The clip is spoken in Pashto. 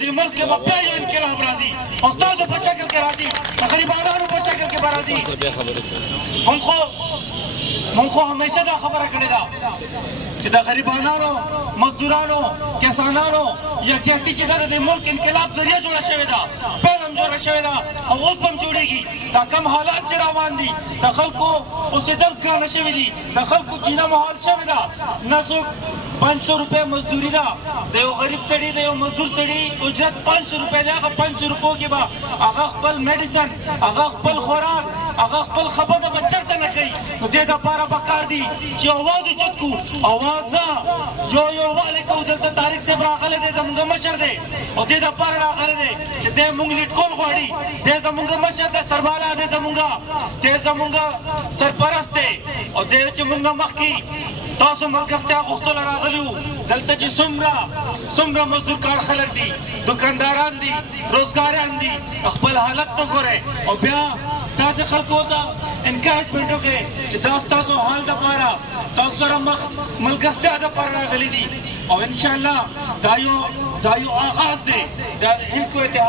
دې ملک کې به بیا یو انقلاب راځي او ستاسو په شکل کې راځي د غریبانو په شکل کې به راځي. مونږ خو همیشه دا خبره کړې ده چې د غریبانو مزدورانو کسانانو یکجهتي چې ده د ملک انقلاب ذریعه جوړه شوې ده، پیل هم جوړه شوې ده او اوس به هم جوړېږي. دا کم حالات چې روان دي د خلکو اوسېدل ګرانه شوي دي، د خلکو کینه مهال شوې ده. نه څوک 500 روپے مزدوری ده، د یو غریب سړي د یو مزدور سړي اجرت 500 روپے دی. هغه 500 روپو کې به هغه خپل میډیسن، هغه خپل خوراک، هغه خپل خبره به چېرته نه کوي. نو دې دپاره پکار دي چې اواز اوچت کړو، اواز نه یووالی کوو. دلته طارق صاحب راغلی دی، زموږ مشر دی او دې دپاره راغلی دی چې دی موږ لیډ کول غواړي. دی زموږ مشر دی، سربالا دی دی زموږ سرپرست دی او دی چې موږ مخکې تاسو ملګرتیا غوښتله راغلي وو. دلته چې څومره مزدور کار خلک دي، دکانداران دي، روزګاران دي، خپل حالت ته ګورئ او بیا داسې خلکو ته انکریجمنټ وکړئ چې دا ستاسو حال دپاره تاسو سره ملګرتیا دپاره راغلي دي او انشاءالله دا یو آغاز دی د هند کو اتحاد